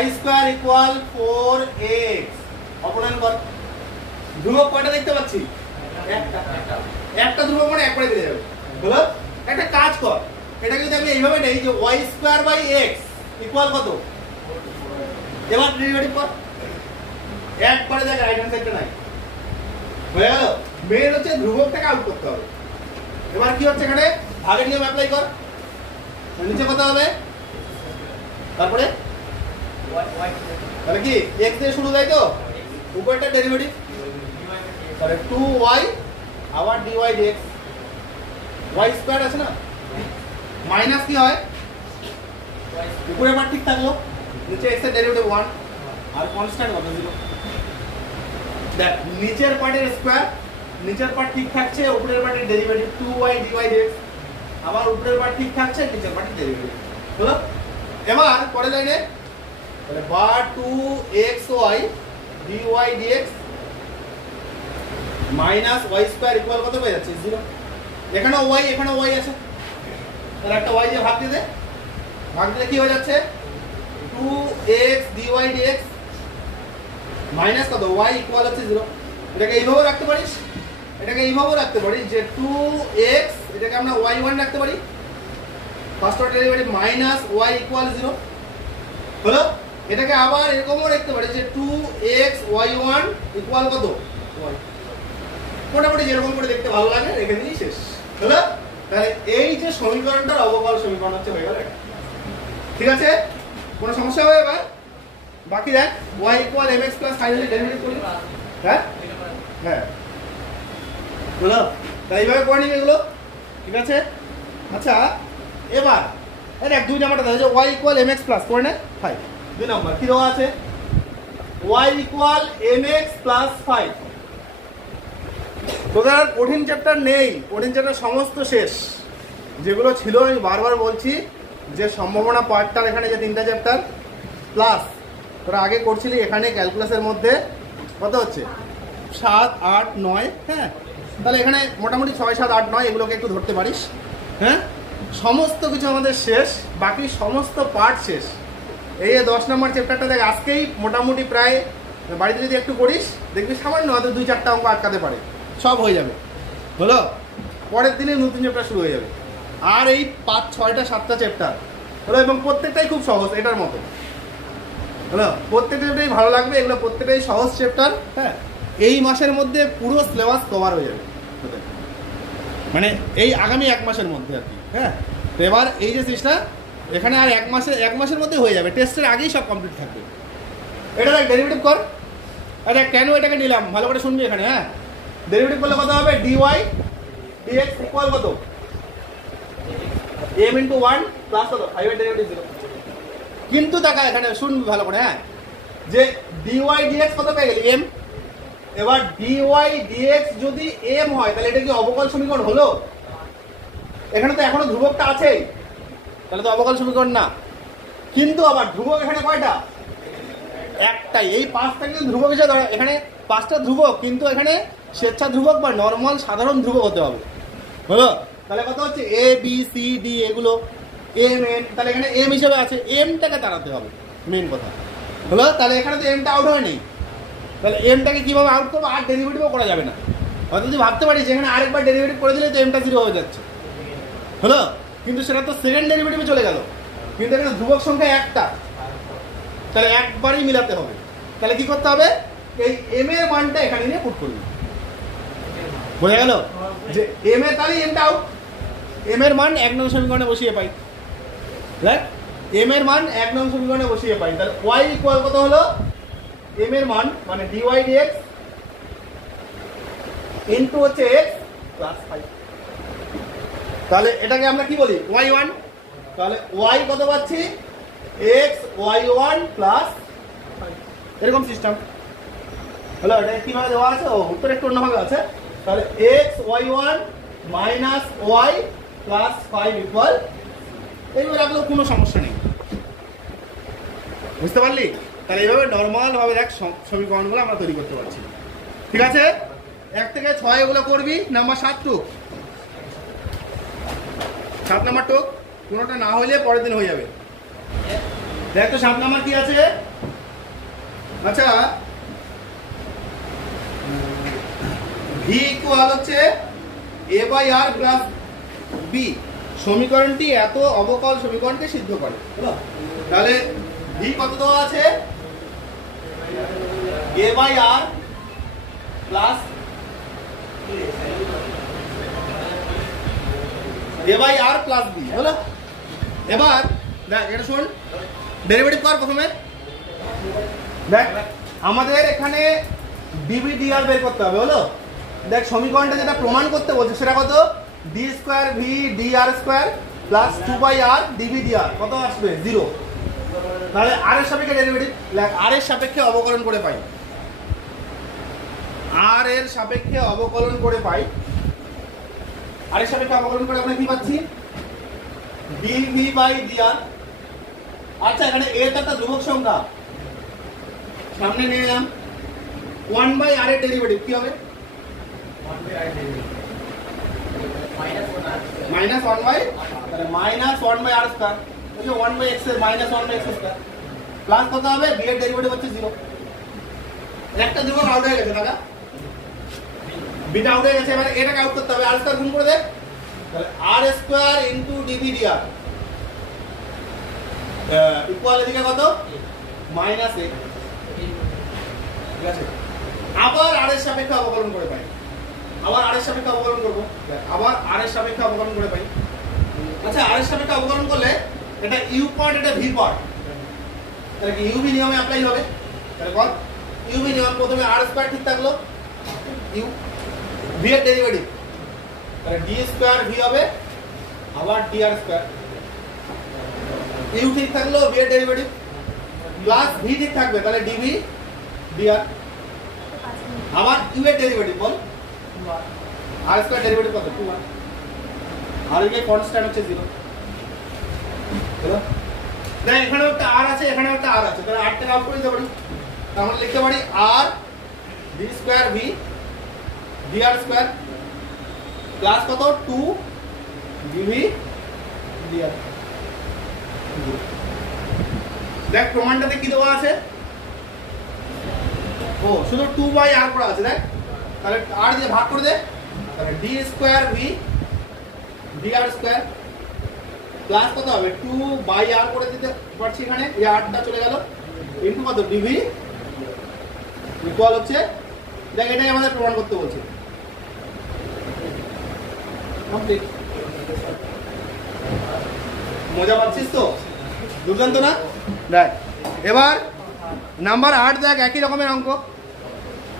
y square equal 4x, অপনয়ন কর। ধ্রুবক কয়টা দেখতে পাচ্ছি? একটা ধ্রুবক মানে একবারে দিয়ে যাবে, হলো? একটা কাজ কর, এটা যদি আমি এইভাবে নেই যে y square by x equal কত? এবার ডেরিভেটিভ কর, একবারে দেখ রাইট হ্যান্ড সাইডটা নাই, হয়ে গেল। মেন হচ্ছে ধ্রুবকটাকে আউট করতে হবে। এবার কি হচ্ছে এখানে? আগের নিয়ম অ্যাপ্লাই কর, নিচে কত হবে? তারপরে তাহলে কি x দিয়ে শুরু, তাই তো? উপরটা ডেরিভেটিভ, তাহলে 2y আবার dy dx, y স্কয়ার আছে না, মাইনাস কি হয়? উপরের পার্ট ঠিক থাকলো, নিচে x এর ডেরিভেটিভ 1 আর কনস্ট্যান্ট কত? 0। দেখ নিচের পার্টের স্কয়ার, নিচের পার্ট ঠিক থাকছে, উপরের পার্টের ডেরিভেটিভ 2y dy dx, আবার উপরের পার্ট ঠিক থাকছে, নিচের পার্টের ডেরিভেটিভ, হলো? এবার পরের লাইনে তাহলে বার 2xy dy dx minus y square equal কত পেয়ে যাচ্ছে? 0। এখানেও y আছে, তাহলে একটা y দিয়ে ভাগ দিয়ে দে, ভাগ দিলে কি হয়ে যাচ্ছে? 2x dy dx মাইনাস কত? y ইকুয়াল হচ্ছে 0। এটাকে এইভাবে রাখতে পারিস, এটাকে এইভাবে রাখতে পারিস যে 2x, এটাকে আমরা y1 রাখতে পারি, first order derivative minus y equal 0, হলো? এটাকে আবার এরকমও রাখতে পারি যে 2x y1 ইকুয়াল কত? y। মোটামুটি যেরকম করে দেখতে ভালো লাগে রেখে দিলেই শেষ, হলো? তাহলে এই যে সমীকরণটার অবকল সমীকরণ হচ্ছে হয়ে গেল এটা। ঠিক আছে, কোনো সমস্যা হবে? এবার বাকি দেখ y equal mx plus finally derivative করি। হ্যাঁ হ্যাঁ, হলো? তাই এইভাবে করে নিবি এগুলো। ঠিক আছে, আচ্ছা এবার দেখ 2 নাম্বারটা দেওয়া আছে y ইকুয়াল mx প্লাস করে নে 5। 2 নাম্বার কি দেওয়া আছে? y equal mx plus 5। তোদের আর কঠিন চ্যাপ্টার নেই, কঠিন চ্যাপ্টার সমস্ত শেষ। যেগুলো ছিল আমি বারবার বলছি যে সম্ভাবনা পার্টটার এখানে যে 3টা চ্যাপ্টার প্লাস তোরা আগে করছিলি এখানে ক্যালকুলাসের মধ্যে কত হচ্ছে? 7, 8, 9। হ্যাঁ, তাহলে এখানে মোটামুটি 6, 7, 8, 9 এগুলোকে একটু ধরতে পারিস। হ্যাঁ, সমস্ত কিছু আমাদের শেষ, বাকি সমস্ত পার্ট শেষ। এই 10 নম্বর চ্যাপ্টারটা দেখ আজকেই মোটামুটি প্রায় বাড়িতে যদি একটু করিস দেখবি সামান্য হয়তো 2-4টা অঙ্ক আটকাতে পারে, সব হয়ে যাবে, হলো? পরের দিনে নতুন চ্যাপ্টার শুরু হয়ে যাবে। আর এই 5, 6টা 7টা চ্যাপ্টার হলো, এবং প্রত্যেকটাই খুব সহজ এটার মতো। হলো, প্রত্যেকটা চ্যাপ্টারই ভালো লাগবে, এগুলো প্রত্যেকটাই সহজ চ্যাপ্টার। হ্যাঁ, এই মাসের মধ্যে পুরো সিলেবাস কভার হয়ে যাবে, মানে এই আগামী 1 মাসের মধ্যে আর কি। হ্যাঁ, তো এবার এই যে জিনিসটা এখানে আর 1 মাসের মধ্যে হয়ে যাবে, টেস্টের আগেই সব কমপ্লিট থাকবে। এটা দেখ ডেরিভেটিভ কর। আচ্ছা কেন এটাকে নিলাম ভালো করে শুনবি এখানে। হ্যাঁ, ডেরিভেটিভ করলে কত হবে? dy dx ইকুয়াল কত? m * 1 প্লাস কত 5 এর ডেরিভেটিভ 0। কিন্তু দেখা এখানে শুনবি ভালো করে। হ্যাঁ, যে dy dx কত পেয়ে গেলি? m। এবার dy dx যদি m হয় তাহলে এটা কি অবকল সমীকরণ হলো? এখানে তো এখনো ধ্রুবকটা আছেই, তাহলে তো অবকল সমীকরণ না। কিন্তু আবার ধ্রুবক এখানে কয়টা? একটাই। এই 5টা কিন্তু ধ্রুবক হিসেবে ধরো, এখানে 5টা ধ্রুবক, কিন্তু এখানে স্বেচ্ছা ধ্রুবক বা নর্মাল সাধারণ ধ্রুবক হতে হবে। হলো, তাহলে কত হচ্ছে? a b c d এগুলো m n, তাহলে এখানে m হিসেবে আছে, mটাকে তাড়াতে হবে মেন কথা। হলো, তাহলে এখানে তো mটা আউট হয় নেই, তাহলে mটাকে কিভাবে আউট করবো? আর ডেরিভেটিভও করা যাবে না। হয়তো যদি ভাবতে পারি যে এখানে আরেকবার ডেরিভেটিভ করে দিলে তো mটা 0 হয়ে যাচ্ছে। হলো, কিন্তু সেটা তো সেকেন্ড ডেরিভেটিভে চলে গেল, কিন্তু এখানে ধ্রুবক সংখ্যা একটা, তাহলে একবারই মিলাতে হবে। তাহলে কি করতে হবে? এই m এর মানটা এখানে নিয়ে পুট করবি। বোঝা গেল যে m এর তাহলে mটা আউট, m এর মান 1 নং সমীকরণে বসিয়ে পাই। রাইট, m এর মান 1 নং সমীকরণে বসিয়ে পাই। তাহলে y ইকুয়াল কত হলো? m এর মান মানে dy dx ইনটু হচ্ছে x প্লাস 5। তাহলে এটাকে আমরা কি বলি? y1। তাহলে y কত পাচ্ছি? x y1 প্লাস 5, এরকম সিস্টেম হলো। এটা কিভাবে দেওয়া আছে? ও উত্তর একটু অন্যভাবে আছে। তাহলে x y1 minus y plus 5 equal, এইভাবে রাখলেও কোনো সমস্যা নেই। বুঝতে পারলি? তাহলে এইভাবে নর্মাল ভাবে দেখ সমীকরণগুলো আমরা তৈরি করতে পারছি। ঠিক আছে, 1 থেকে 6 এগুলো করবি। নাম্বার 7 টুক, 7 নাম্বার টুক কোনোটা না হইলে পরের দিন হয়ে যাবে। দেখ তো 7 নাম্বার কি আছে? আচ্ছা, v ইকুয়াল হচ্ছে a/r প্লাস b। সমীকরণটি এত অবকল সমীকরণকে সিদ্ধ করে। তাহলে v কত দেওয়া আছে? a/r plus a/r plus b হলো। এবার দেখ এটা শোন, ডেরিভেটিভ কর প্রথমে। দেখ আমাদের এখানে dv dr বের করতে হবে। হলো, দেখ সমীকরণটা যেটা প্রমাণ করতে বলছে সেটা কত? d square v dr square plus 2/r dv dr কত আসবে? 0। তাহলে r এর সাপেক্ষে ডেরিভেটিভ দেখ, r এর সাপেক্ষে অবকলন করে পাই, r এর সাপেক্ষে অবকলন করে পাই। r এর সাপেক্ষে অবকলন করে আমরা কি পাচ্ছি? dv by dr। আচ্ছা, এখানে a টা একটা ধ্রুবক সংখ্যা, সামনে নিয়ে এলাম। 1/r এর ডেরিভেটিভ কি হবে? মাইনাস 1/, তাহলে মাইনাস 1/r স্কয়ার, ওই যে 1/x এর মাইনাস 1/x স্কয়ার প্লাস কত হবে? b এর ডেরিভেটিভ হচ্ছে 0। একটা ধ্রুবক আউট হয়ে গেছে দাদা, b টা আউট হয়ে গেছে। এবারে এটাকে আউট করতে হবে, r স্কয়ার গুণ করে দে। তাহলে r square into dv dr equal এদিকে কত? Minus a। ঠিক আছে, আবার r এর সাপেক্ষে অবকলন করে পাই, আবার r এর সাপেক্ষে অবকলন করব, আবার r এর সাপেক্ষে অবকলন করে পাই। আচ্ছা, r এর সাপেক্ষে অবকলন করলে এটা u পার্ট, এটা v পার্ট, তাহলে কি uv নিয়মে অ্যাপ্লাই হবে? তাহলে কত? uv নিয়ম প্রথমে r স্কয়ার ঠিক থাকলো, u v এর ডেরিভেটিভ, তাহলে d স্কয়ার v হবে, আবার dr স্কয়ার, u ঠিক থাকলো, v এর ডেরিভেটিভ প্লাস v ঠিক থাকবে, তাহলে dv dr, আবার u এর ডেরিভেটিভ বল, r স্কয়ার ডেরিভেটিভ কত? 2r, আর এর কনস্ট্যান্ট হচ্ছে 0। হলো, দেখ এখানে একটা r আছে, এখানে একটা r আছে, তাহলে r টাকে আউট করে দিতে পারি। তাহলে লিখতে পারি r d square v dr square plus কত? 2 dv dr। দেখ প্রমাণটাতে কি দেওয়া আছে? ও শুধু 2/r করা আছে। দেখ তাহলে r দিয়ে ভাগ করে দে, তাহলে d square v dr square plus কত হবে? 2/r করে দিতে পারছি, এখানে এই r টা চলে গেল, ইনটু কত ডিভি ইকুয়াল হচ্ছে, দেখ এটাই আমাদের প্রমাণ করতে বলছে। কমপ্লিট। মজা পাচ্ছিস তো? দুর্দান্ত না? দেখ এবার নাম্বার 8 দেখ, একই রকমের অঙ্ক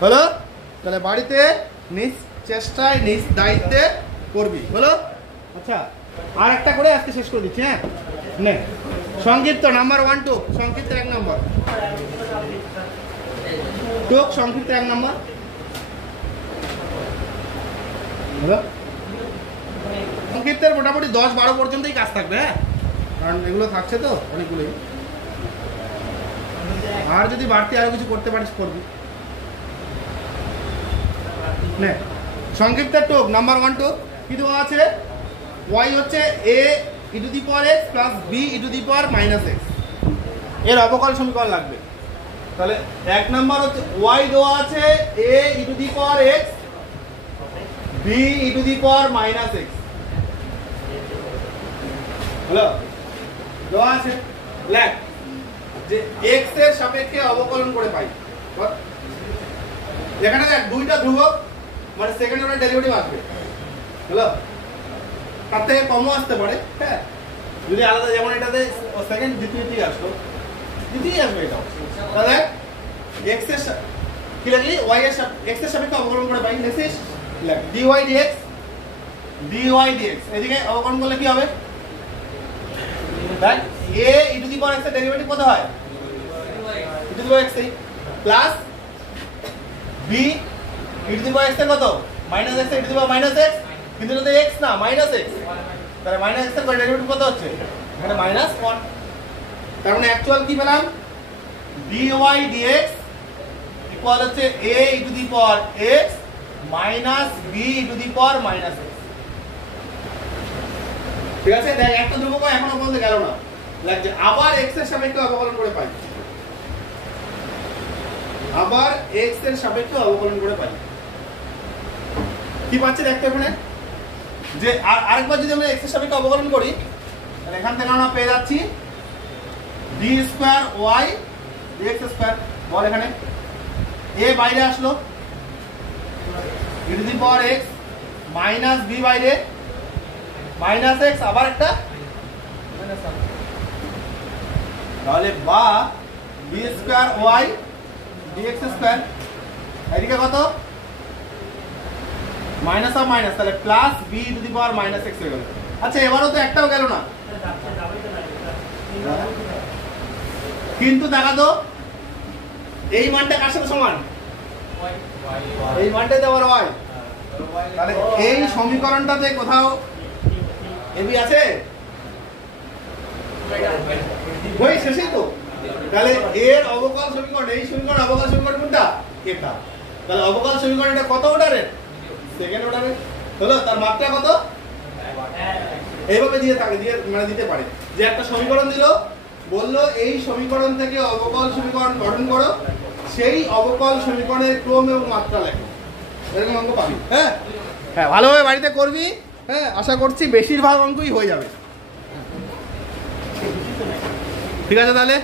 হলো। তাহলে বাড়িতে নিজ চেষ্টায় নিজ দায়িত্বে করবি, হলো। আচ্ছা আর একটা করে আজকে শেষ করে দিচ্ছি। হ্যাঁ নে সংক্ষিপ্ত নাম্বার 1 টুক, সংক্ষিপ্ত 1 নম্বর টুক, সংক্ষিপ্ত 1 নম্বর হলো। সংক্ষিপ্তের মোটামুটি 10-12 পর্যন্তই কাজ থাকবে। হ্যাঁ কারণ এগুলো থাকছে তো অনেকগুলোই, আর যদি বাড়তি আরো কিছু করতে পারিস করবি। নে সংক্ষিপ্তের টুক নাম্বার 1 টুক কি দেওয়া আছে? y হচ্ছে a e to the power x plus b e to the power minus x, এর অবকল সমীকরণ লাগবে। তাহলে 1 নাম্বার হচ্ছে y দেওয়া আছে a e to the power x b e to the power minus x, হলো দেওয়া আছে। লেখ যে x এর সাপেক্ষে অবকলন করে পাই। এখানে দেখ দুইটা ধ্রুবক মানে সেকেন্ড অর্ডার ডেরিভেটিভ আসবে, হলো। তার থেকে কমও আসতে পারে। হ্যাঁ যদি আলাদা, যেমন এটাতে সেকেন্ড দ্বিতীয়টি আসলো, দ্বিতীয় আসবে এটা। তাহলে x এর কি লাগলি y এর x এর সাপেক্ষে অবকলন করে পাই। লিখিস লেখ dy dx এদিকে অবকলন করলে কি হবে? দেখ a e to the power x এর ডেরিভেটিভ কত হয়? e to the power x plus b e to the power x এর কত? Minus x e to the power minus x, কিন্তু এটা তো x না মাইনাস x, তাহলে মাইনাস x এর ডেরিভেটিভ কত হচ্ছে? এখানে মাইনাস 1। তার মানে অ্যাকচুয়াল কি পেলাম? dy dx ইকুয়াল হচ্ছে a e to the power x minus b e to the power minus x। ঠিক আছে, দেখ একটা ধ্রুবক এখনো পর্যন্ত গেল না, লাগছে আবার x এর সাপেক্ষে অবকলন করে পাই, আবার x এর সাপেক্ষে অবকলন করে পাই। কি পাচ্ছি দেখতে এখানে যে আরেকবার যদি আমরা x এর সাপেক্ষে অবকলন করি, তাহলে এখান থেকে আমরা পেয়ে যাচ্ছি d square y dx square. বল এখানে a বাইরে আসলো, e to the power x minus b বাইরে মাইনাস x, আবার একটা তাহলে বা b square y dx square, এদিকে কত? মাইনাস অফ মাইনাস, তাহলে plus b to the power minus x হয়ে গেল। আচ্ছা এবারও তো একটাও গেল না, কিন্তু দেখা তো এই মানটা কার সাথে সমান? এই মানটাই তো আবার y। তাহলে এই সমীকরণটাতে কোথাও এবি আছে? ওই শেষেই তো। তাহলে এর অবকল সমীকরণ, এই সমীকরণ অবকল সমীকরণ কোনটা? এটা। তাহলে অবকল সমীকরণ এটা কত অর্ডারের? সেকেন্ড অর্ডারের, হলো। তার মাত্রা কত? এইভাবে দিয়ে থাকে, দিয়ে মানে দিতে পারে যে একটা সমীকরণ দিল, বললো এই সমীকরণ থেকে অবকল সমীকরণ গঠন করো, সেই অবকল সমীকরণের ক্রম এবং মাত্রা লেখো, এরকম অঙ্ক পাবি। হ্যাঁ হ্যাঁ ভালোভাবে বাড়িতে করবি। হ্যাঁ আশা করছি বেশিরভাগ অঙ্কই হয়ে যাবে। ঠিক আছে তাহলে।